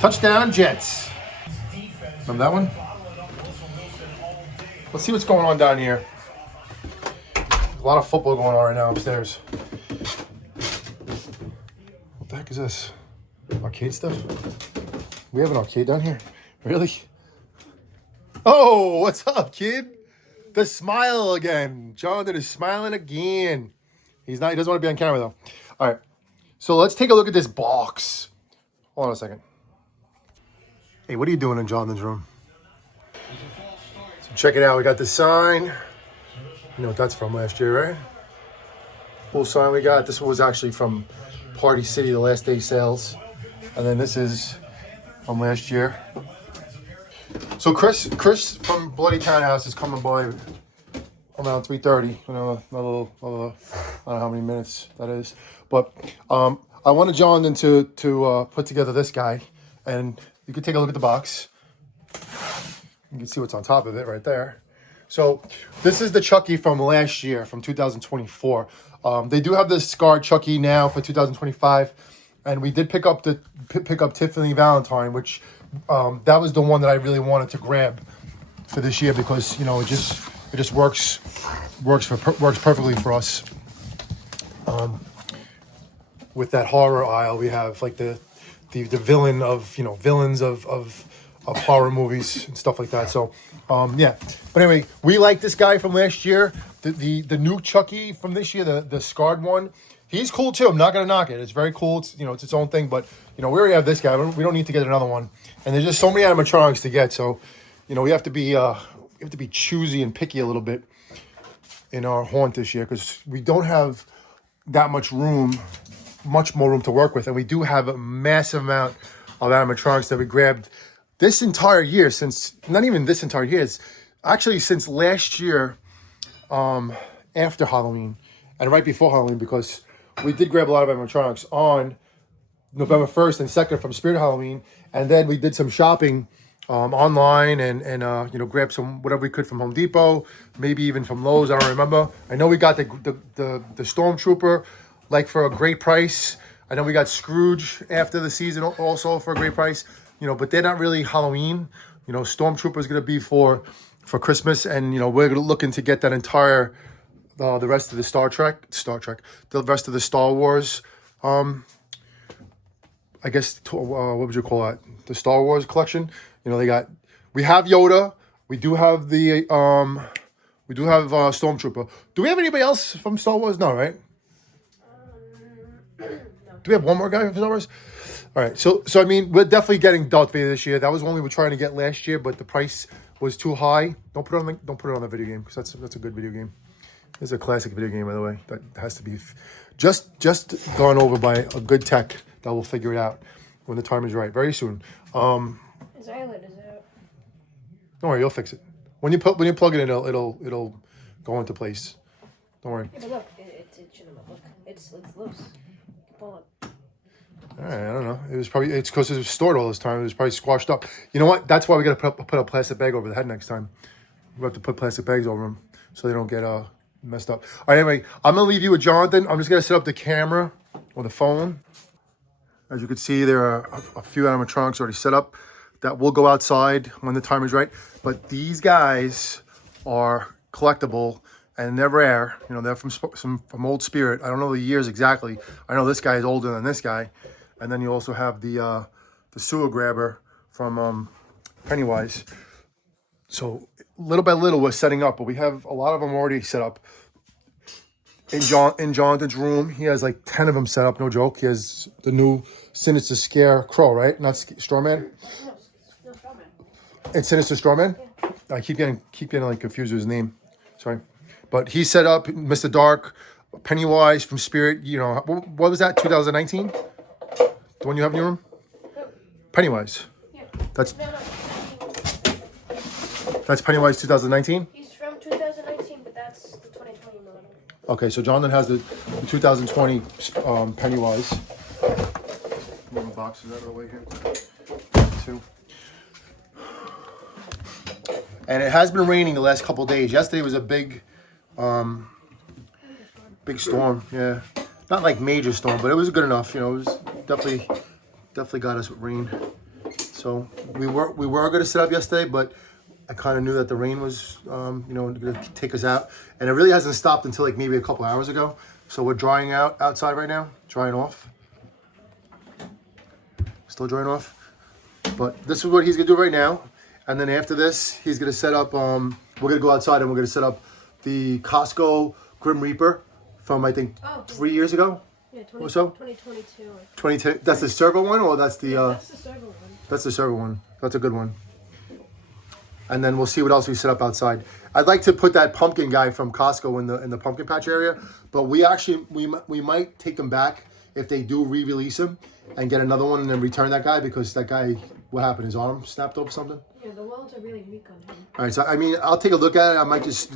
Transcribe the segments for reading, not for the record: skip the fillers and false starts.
Touchdown Jets. Remember that one? Let's see what's going on down here. A lot of football going on right now upstairs. What the heck is this? Arcade stuff? We have an arcade down here? Really? Oh, what's up, kid? The smile again. Jonathan is smiling again. He doesn't want to be on camera though. All right. So let's take a look at this box. Hold on a second. Hey, what are you doing in Jonathan's room? So check it out. We got the sign. You know what that's from last year, right? Cool sign we got. This one was actually from Party City, the last day sales. And then this is from last year. So Chris from Bloody Townhouse is coming by around 3:30. You know, I don't know how many minutes that is. But I wanted Jonathan to put together this guy. And you can take a look at the box. You can see what's on top of it right there. So this is the Chucky from last year, from 2024. They do have the scarred Chucky now for 2025. And we did pick up Tiffany Valentine, which that was the one that I really wanted to grab for this year because it just works perfectly for us. With that horror aisle, we have like the villain of villains of horror movies and stuff like that. So yeah. But anyway, we like this guy from last year. The new Chucky from this year, the scarred one. He's cool too. I'm not gonna knock it. It's very cool. It's it's its own thing. But we already have this guy. We don't need to get another one. And there's just so many animatronics to get. So we have to be choosy and picky a little bit in our haunt this year because we don't have that much more room to work with, and we do have a massive amount of animatronics that we grabbed this entire year. Not even this entire year. It's actually since last year, after Halloween and right before Halloween because. We did grab a lot of animatronics on November 1st and 2nd from Spirit Halloween. And then we did some shopping online and grabbed some whatever we could from Home Depot, maybe even from Lowe's. I don't remember. I know we got the Stormtrooper like for a great price. I know we got Scrooge after the season also for a great price. But they're not really Halloween. Stormtrooper is going to be for Christmas. And, we're looking to get that entire... the rest of the the rest of the Star Wars, I guess, what would you call that? The Star Wars collection. We have Yoda. We do have Stormtrooper. Do we have anybody else from Star Wars? No, right? No. Do we have one more guy from Star Wars? All right. So I mean, we're definitely getting Darth Vader this year. That was one we were trying to get last year, but the price was too high. Don't put it on the video game because that's a good video game. It's a classic video game, by the way. That has to be just gone over by a good tech that will figure it out when the time is right. Very soon. His eyelid is out. Don't worry, you'll fix it. When you plug it in, it'll go into place. Don't worry. Yeah, but look, it shouldn't have. Look, it's loose. Pull it. All right, I don't know. It's because it was stored all this time. It was probably squashed up. You know what? That's why we got to put a plastic bag over the head next time. We have to put plastic bags over them so they don't get messed up. All right, anyway, I'm going to leave you with Jonathan. I'm just going to set up the camera or the phone. As you can see, there are a few animatronics already set up that will go outside when the time is right. But these guys are collectible and they're rare. They're from Old Spirit. I don't know the years exactly. I know this guy is older than this guy. And then you also have the sewer grabber from Pennywise. So little by little, we're setting up, but we have a lot of them already set up. In Jonathan's room, he has like 10 of them set up, no joke. He has the new Sinister Scarecrow, right? Not Strawman? No, Strawman. It's Sinister Strawman? Yeah. I keep getting like confused with his name. Sorry. But he set up Mr. Dark, Pennywise from Spirit. What was that, 2019? The one you have in your room? Pennywise. Yeah. That's Pennywise 2019? He's from 2019, but that's the 2020 model. Okay, so Jonathan has the 2020 Pennywise. One of the boxes out of the way here. Two. And it has been raining the last couple of days. Yesterday was a big storm. Yeah, not like major storm, but it was good enough. It was definitely got us with rain. So we were going to set up yesterday, but I kind of knew that the rain was, going to take us out. And it really hasn't stopped until like maybe a couple hours ago. So we're drying out outside right now, drying off. Still drying off. But this is what he's going to do right now. And then after this, he's going to set up, we're going to go outside and we're going to set up the Costco Grim Reaper from, I think, 3 years ago. Yeah, or so? 2022. 2010. That's the servo one, or that's the... That's the server one. That's the server one. That's a good one. And then we'll see what else we set up outside. I'd like to put that pumpkin guy from Costco in the pumpkin patch area, but we might take him back if they do re-release him and get another one and then return that guy, because that guy, what happened? His arm snapped off or something? Yeah, the welds are really weak on him. All right, so I mean, I'll take a look at it. I might just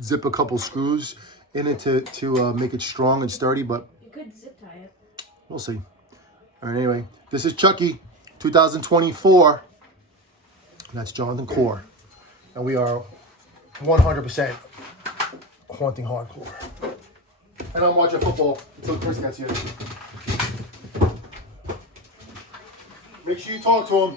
zip a couple screws in it to make it strong and sturdy, but You could zip tie it. we'll see. All right, anyway, this is Chucky, 2024. And that's Jonathan Core. And we are 100% haunting hardcore. And I'm watching football until Chris gets here. Make sure you talk to him.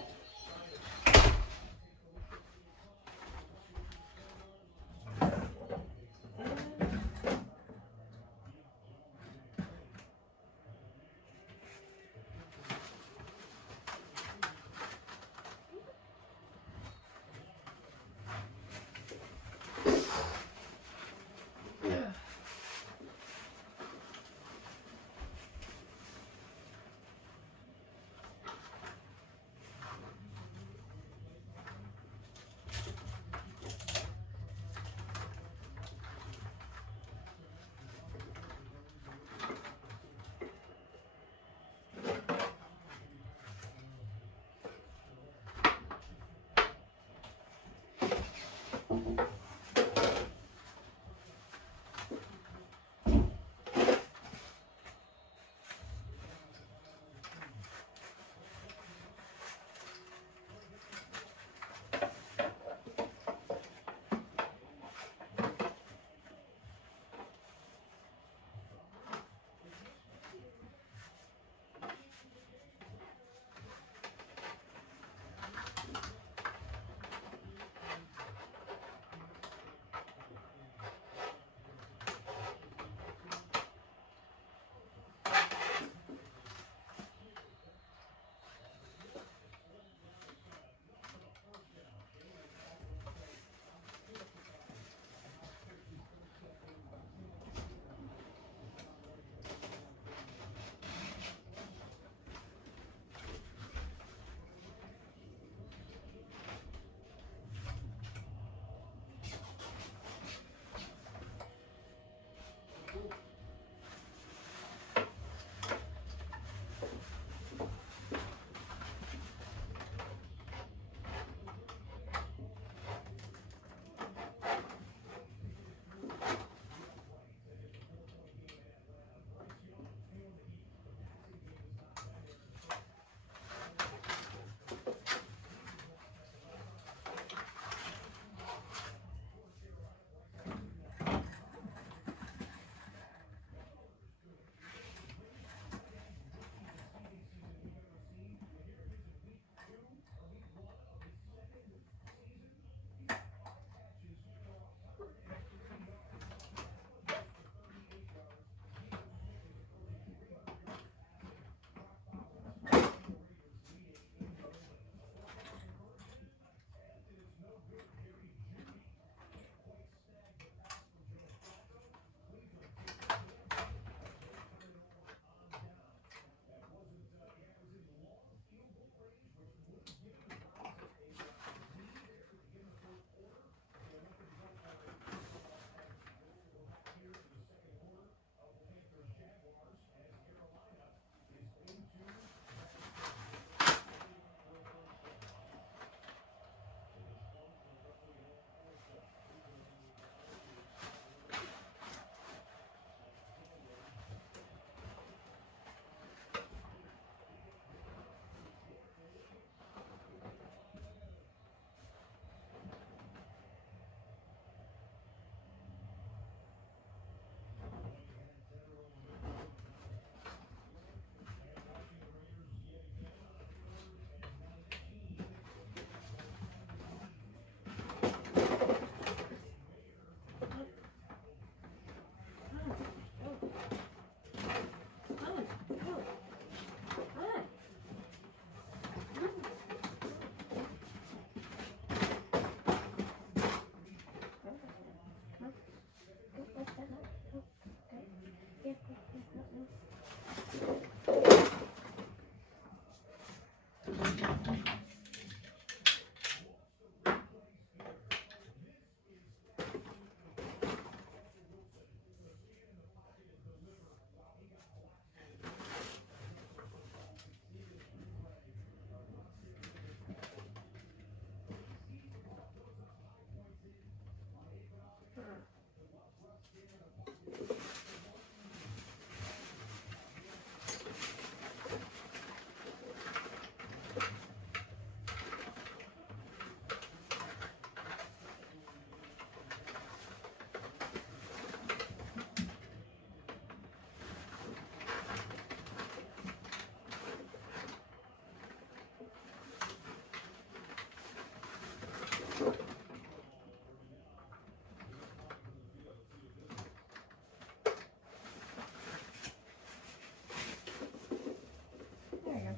There you go.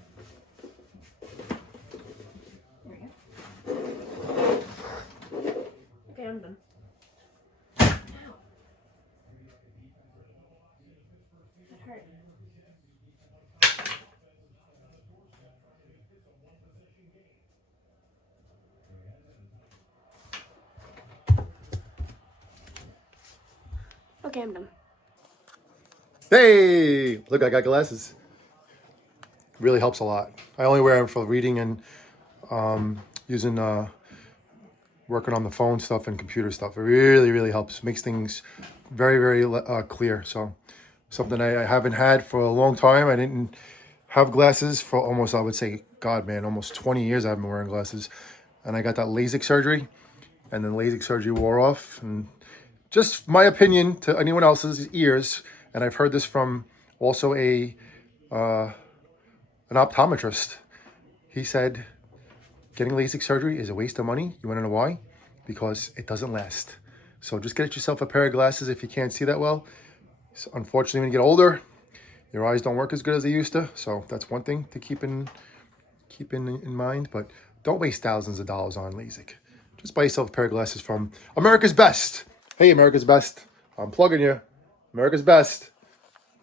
There you go. Okay, I'm done. Ow. That hurt. Okay, I'm done. Hey, look, I got glasses. Really helps a lot. I only wear them for reading and using working on the phone stuff and computer stuff. It really, really helps. Makes things very, very clear. So something I haven't had for a long time. I didn't have glasses for almost, I would say, God, man, almost 20 years I've been wearing glasses. And I got that LASIK surgery, and then LASIK surgery wore off. And just my opinion to anyone else's ears, and I've heard this from also an optometrist. He said, getting LASIK surgery is a waste of money. You want to know why? Because it doesn't last. So just get yourself a pair of glasses if you can't see that well. So unfortunately, when you get older, your eyes don't work as good as they used to. So that's one thing to keep in mind. But don't waste thousands of dollars on LASIK. Just buy yourself a pair of glasses from America's Best. Hey, America's Best. I'm plugging you. America's Best.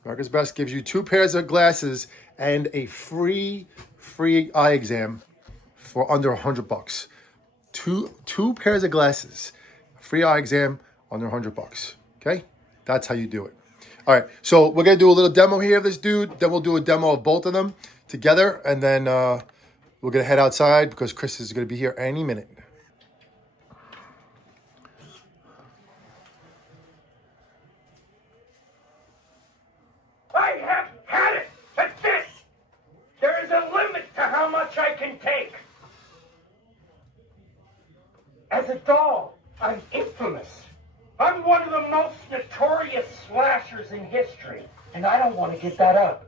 America's Best gives you 2 pairs of glasses and a free eye exam for under $100. Two pairs of glasses, free eye exam under $100. Okay, that's how you do it. All right, so we're gonna do a little demo here of this dude. Then we'll do a demo of both of them together, and then we're gonna head outside because Chris is gonna be here any minute. I have had it. That's it. There is a limit to how much I can take. As a doll, I'm infamous. I'm one of the most notorious slashers in history, and I don't want to give that up.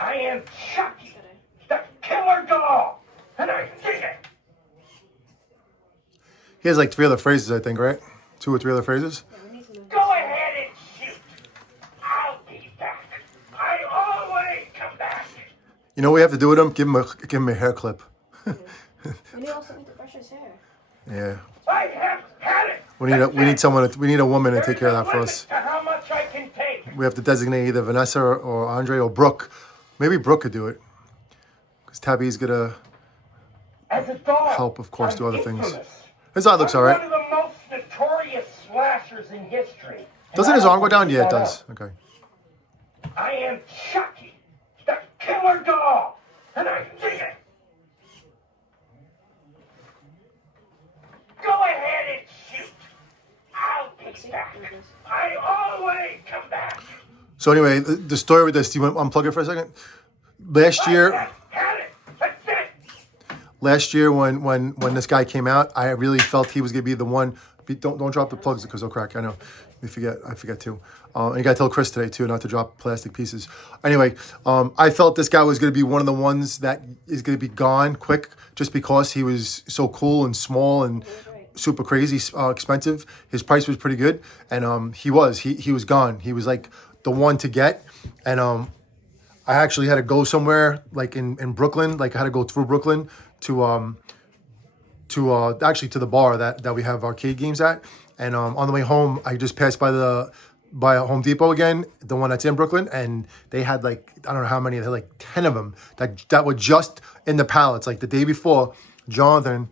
I am Chucky, the killer doll, and I did it. He has like 3 other phrases, I think, right? 2 or 3 other phrases. Go ahead and shoot. I'll be back. I always come back. You know what we have to do with him? Give him a hair clip. And he also need to brush his hair. Yeah. I have had it. We need a woman to take care of that for us. To how much I can take. We have to designate either Vanessa or Andre or Brooke. Maybe Brooke could do it. Because Tabby's gonna As a doll, help, of course, do other things. infamous. His eye looks I'm all right. one of the most notorious slashers in history. and Doesn't I his don't arm go want to down? give Yeah, it that does. up. Okay. I am Chucky, the killer doll, and I did it. Go ahead and shoot. I'll be back. I always come back. So anyway, the story with this, do you want to unplug it for a second? Last I year, have had it. That's it. when this guy came out, I really felt he was gonna be the one. Don't drop the plugs because they'll crack. I know. I forget too. And you gotta tell Chris today too not to drop plastic pieces. Anyway, I felt this guy was gonna be one of the ones that is gonna be gone quick, just because he was so cool and small and super crazy expensive. His price was pretty good, and he was gone. He was like the one to get, and I actually had to go somewhere like in Brooklyn. Like I had to go through Brooklyn to actually to the bar that we have arcade games at. And on the way home, I just passed by the by a Home Depot again, the one that's in Brooklyn, and they had like, I don't know how many, they had like 10 of them that were just in the pallets. Like the day before, Jonathan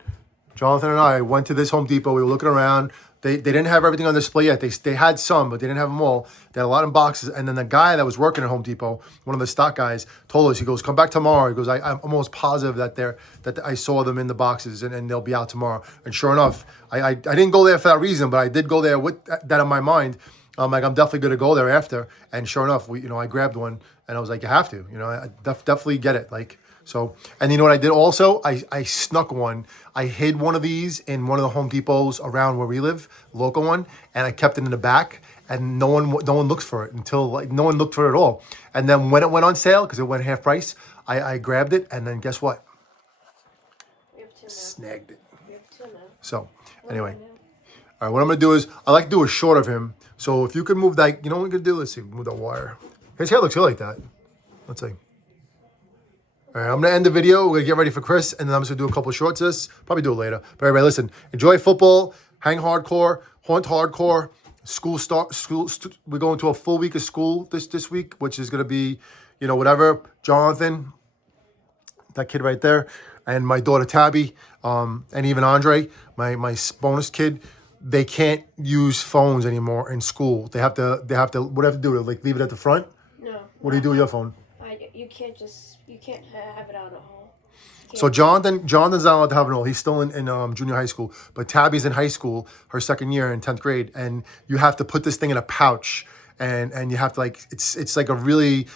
and I went to this Home Depot. We were looking around. They didn't have everything on display yet. They had some, but they didn't have them all. They had a lot in boxes. And then the guy that was working at Home Depot, one of the stock guys, told us, he goes, come back tomorrow. He goes, I'm almost positive that I saw them in the boxes and they'll be out tomorrow. And sure enough, I didn't go there for that reason, but I did go there with that in my mind. I'm like, I'm definitely going to go there after. And sure enough, I grabbed one and I was like, you have to, I definitely get it. Like, so, and you know what I did also? I snuck one. I hid one of these in one of the Home Depots around where we live, local one, and I kept it in the back. And no one looked for it until like no one looked for it at all. And then when it went on sale, because it went half price, I grabbed it, and then guess what? We have two now. Snagged it. We have two now. So anyway, all right. What I'm gonna do is I like to do a short of him. So if you could move that, you know what we're gonna do? Let's see, move that wire. His hair looks good like that. Let's see. All right, I'm going to end the video. We're going to get ready for Chris, and then I'm just going to do a couple of shorts this. Probably do it later. But everybody, listen. Enjoy football. Hang hardcore. Haunt hardcore. We're going to a full week of school this week, which is going to be, whatever. Jonathan, that kid right there, and my daughter Tabby, and even Andre, my bonus kid. They can't use phones anymore in school. They have to. What do they have to do? Like leave it at the front? No. What do you do with your phone? You can't have it out at home. So Jonathan's not allowed to have it all. He's still in junior high school, but Tabby's in high school, her second year in 10th grade, and you have to put this thing in a pouch, and you have to it's like a really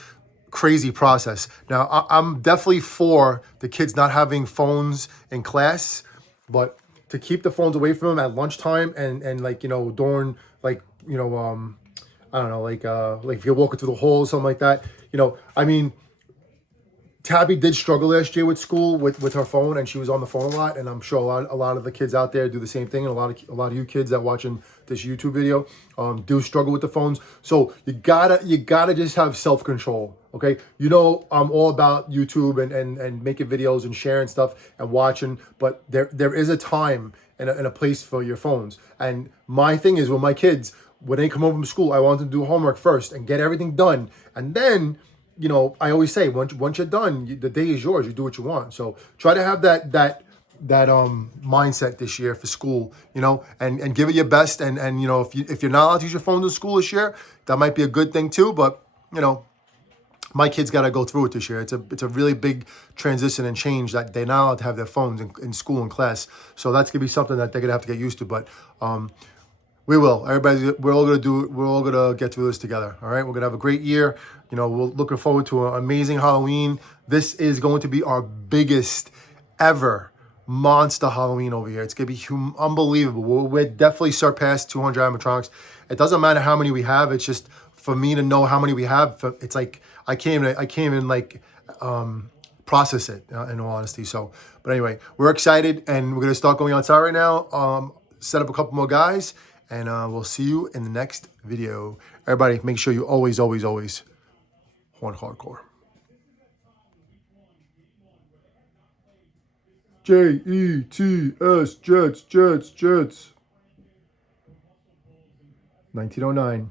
crazy process. Now I'm definitely for the kids not having phones in class, but to keep the phones away from them at lunchtime and during I don't know, like if you're walking through the hall or something like that, I mean. Tabby did struggle last year with school with her phone, and she was on the phone a lot. And I'm sure a lot of the kids out there do the same thing. And a lot of you kids that watching this YouTube video do struggle with the phones. So you gotta just have self-control. Okay, I'm all about YouTube and making videos and sharing stuff and watching, but there is a time and a place for your phones. And my thing is with my kids, when they come home from school, I want them to do homework first and get everything done, and then. I always say once you're done, the day is yours. You do what you want. So try to have that mindset this year for school. And give it your best. And if you're not allowed to use your phone in school this year, that might be a good thing too. But my kids got to go through it this year. It's a really big transition and change that they're not allowed to have their phones in school and class. So that's gonna be something that they're gonna have to get used to. But we will. We're all gonna get through this together. All right. We're gonna have a great year. We're looking forward to an amazing Halloween. This is going to be our biggest ever monster Halloween over here. It's gonna be unbelievable. We're definitely surpassed 200 animatronics. It doesn't matter how many we have. It's just for me to know how many we have. It's like I can't even process it in all honesty. So, but anyway, we're excited and we're gonna start going outside right now. Set up a couple more guys. And we'll see you in the next video. Everybody, make sure you always haunt hardcore. JETS, Jets. 1909.